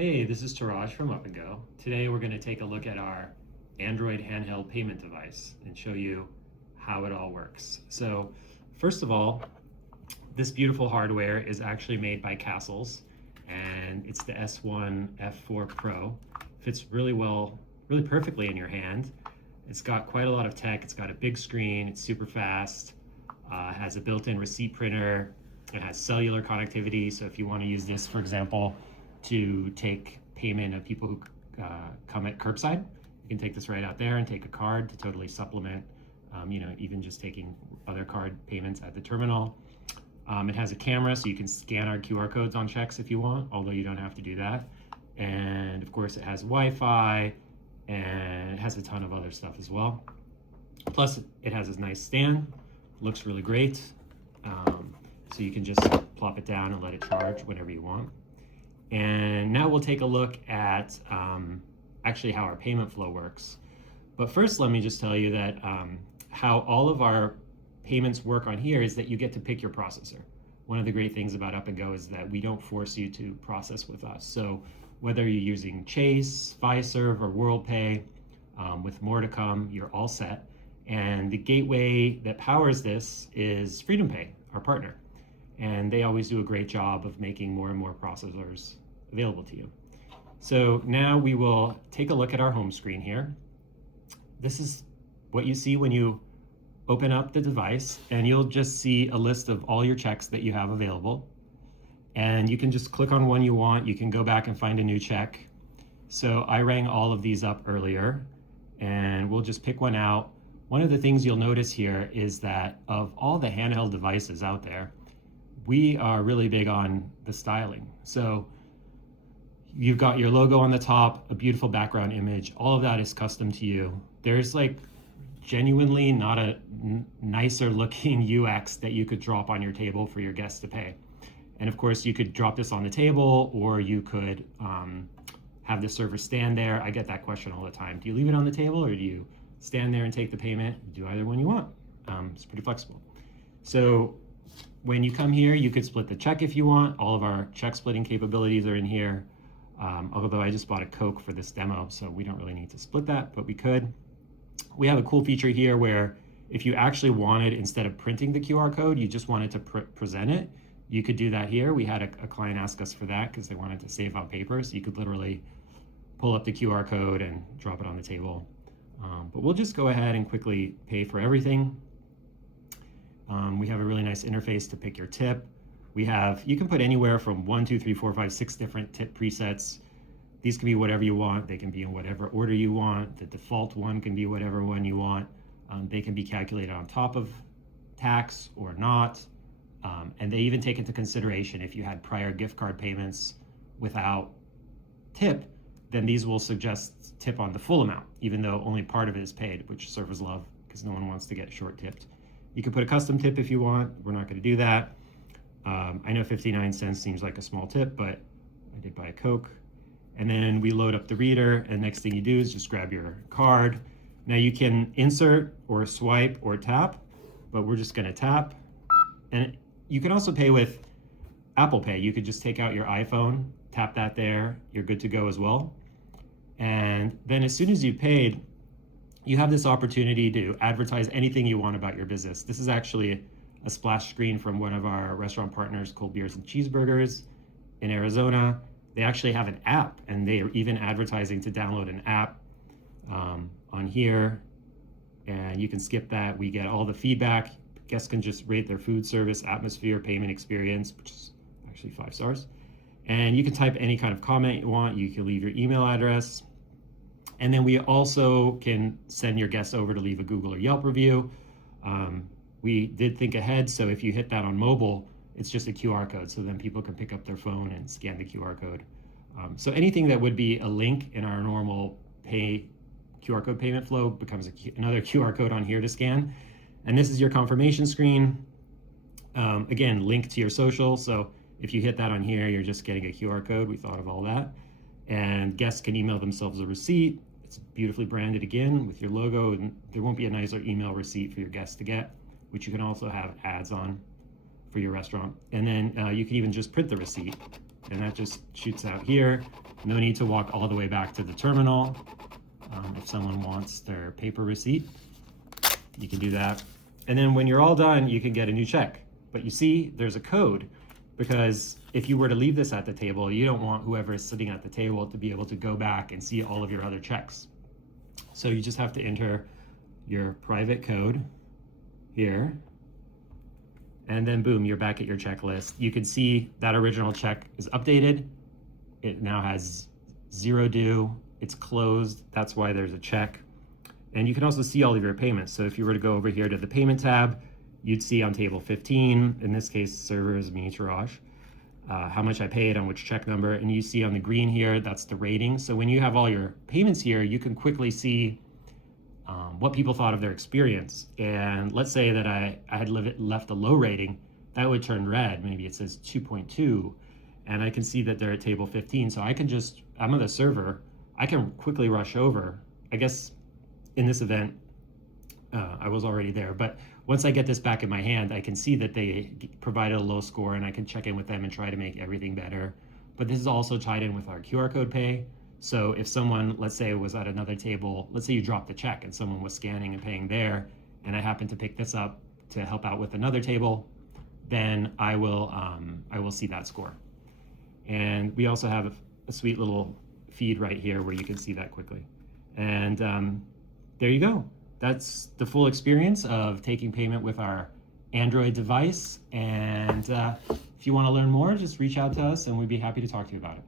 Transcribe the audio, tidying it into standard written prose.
Hey, this is Touradj from Up & Go. Today we're going to take a look at our Android handheld payment device and show you how it all works. So first of all, this beautiful hardware is actually made by Castles, and it's the S1F4 Pro. Fits really well, really perfectly in your hand. It's got quite a lot of tech. It's got a big screen, it's super fast, has a built-in receipt printer, it has cellular connectivity, so if you want to use this, for example, to take payment of people who come at curbside, you can take this right out there and take a card to totally supplement, even just taking other card payments at the terminal. It has a camera, so you can scan our QR codes on checks if you want, although you don't have to do that. And of course, it has Wi-Fi, and it has a ton of other stuff as well. Plus, it has this nice stand, looks really great. So you can just plop it down and let it charge whenever you want. And now we'll take a look at actually how our payment flow works. But first, let me just tell you that how all of our payments work on here is that you get to pick your processor. One of the great things about Up & Go is that we don't force you to process with us. So whether you're using Chase, Fiserv, or Worldpay, with more to come, you're all set. And the gateway that powers this is FreedomPay, our partner. And they always do a great job of making more and more processors available to you. So now we will take a look at our home screen here. This is what you see when you open up the device, and you'll just see a list of all your checks that you have available. And you can just click on one you want. You can go back and find a new check. So I rang all of these up earlier, and we'll just pick one out. One of the things you'll notice here is that of all the handheld devices out there, we are really big on the styling. So you've got your logo on the top, a beautiful background image, all of that is custom to you. There's like genuinely not a nicer looking UX that you could drop on your table for your guests to pay. And of course you could drop this on the table, or you could have the server stand there. I get that question all the time. Do you leave it on the table, or do you stand there and take the payment? You do either one you want. It's pretty flexible. So when you come here, you could split the check if you want. All of our check splitting capabilities are in here. Although I just bought a Coke for this demo, so we don't really need to split that, but we could. We have a cool feature here where if you actually wanted, instead of printing the QR code, you just wanted to present it, you could do that here. We had a client ask us for that because they wanted to save on paper, so you could literally pull up the QR code and drop it on the table. But we'll just go ahead and quickly pay for everything. We have a really nice interface to pick your tip. You can put anywhere from 1, 2, 3, 4, 5, 6 different tip presets. These can be whatever you want. They can be in whatever order you want. The default one can be whatever one you want. They can be calculated on top of tax or not. And they even take into consideration if you had prior gift card payments without tip, then these will suggest tip on the full amount, even though only part of it is paid, which servers love because no one wants to get short tipped. You can put a custom tip if you want. We're not going to do that. I know 59 cents seems like a small tip, but I did buy a Coke. And then we load up the reader, and next thing you do is just grab your card. Now you can insert or swipe or tap, but we're just going to tap. And you can also pay with Apple Pay. You could just take out your iPhone, tap that there, you're good to go as well. And then as soon as you've paid, you have this opportunity to advertise anything you want about your business. This is actually a splash screen from one of our restaurant partners, Cold Beers and Cheeseburgers in Arizona. They actually have an app, and they are even advertising to download an app on here. And you can skip that. We get all the feedback. Guests can just rate their food service, atmosphere, payment experience, which is actually 5 stars. And you can type any kind of comment you want. You can leave your email address. And then we also can send your guests over to leave a Google or Yelp review. We did think ahead, so if you hit that on mobile, it's just a QR code, so then people can pick up their phone and scan the QR code. So anything that would be a link in our normal pay QR code payment flow becomes another QR code on here to scan. And this is your confirmation screen. Again, link to your social, so if you hit that on here, you're just getting a QR code. We thought of all that. And guests can email themselves a receipt. It's beautifully branded again with your logo, and there won't be a nicer email receipt for your guests to get, which you can also have ads on for your restaurant. And then you can even just print the receipt and that just shoots out here. No need to walk all the way back to the terminal. If someone wants their paper receipt, you can do that. And then when you're all done, you can get a new check. But you see, there's a code, because if you were to leave this at the table, you don't want whoever is sitting at the table to be able to go back and see all of your other checks. So you just have to enter your private code here, and then boom, you're back at your checklist. You can see that original check is updated. It now has 0 due. It's closed. That's why there's a check. And you can also see all of your payments. So if you were to go over here to the payment tab, you'd see on table 15, in this case, server is me, Touradj, how much I paid on which check number. And you see on the green here, that's the rating. So when you have all your payments here, you can quickly see what people thought of their experience. And let's say that I had left a low rating, that would turn red. Maybe it says 2.2, and I can see that they're at table 15. So I can just, I'm on the server, I can quickly rush over. I guess in this event, I was already there, but once I get this back in my hand, I can see that they provided a low score, and I can check in with them and try to make everything better. But this is also tied in with our QR code pay. So if someone, let's say, was at another table, let's say you dropped the check and someone was scanning and paying there, and I happen to pick this up to help out with another table, then I will see that score. And we also have a sweet little feed right here where you can see that quickly. And there you go. That's the full experience of taking payment with our Android device. And if you want to learn more, just reach out to us and we'd be happy to talk to you about it.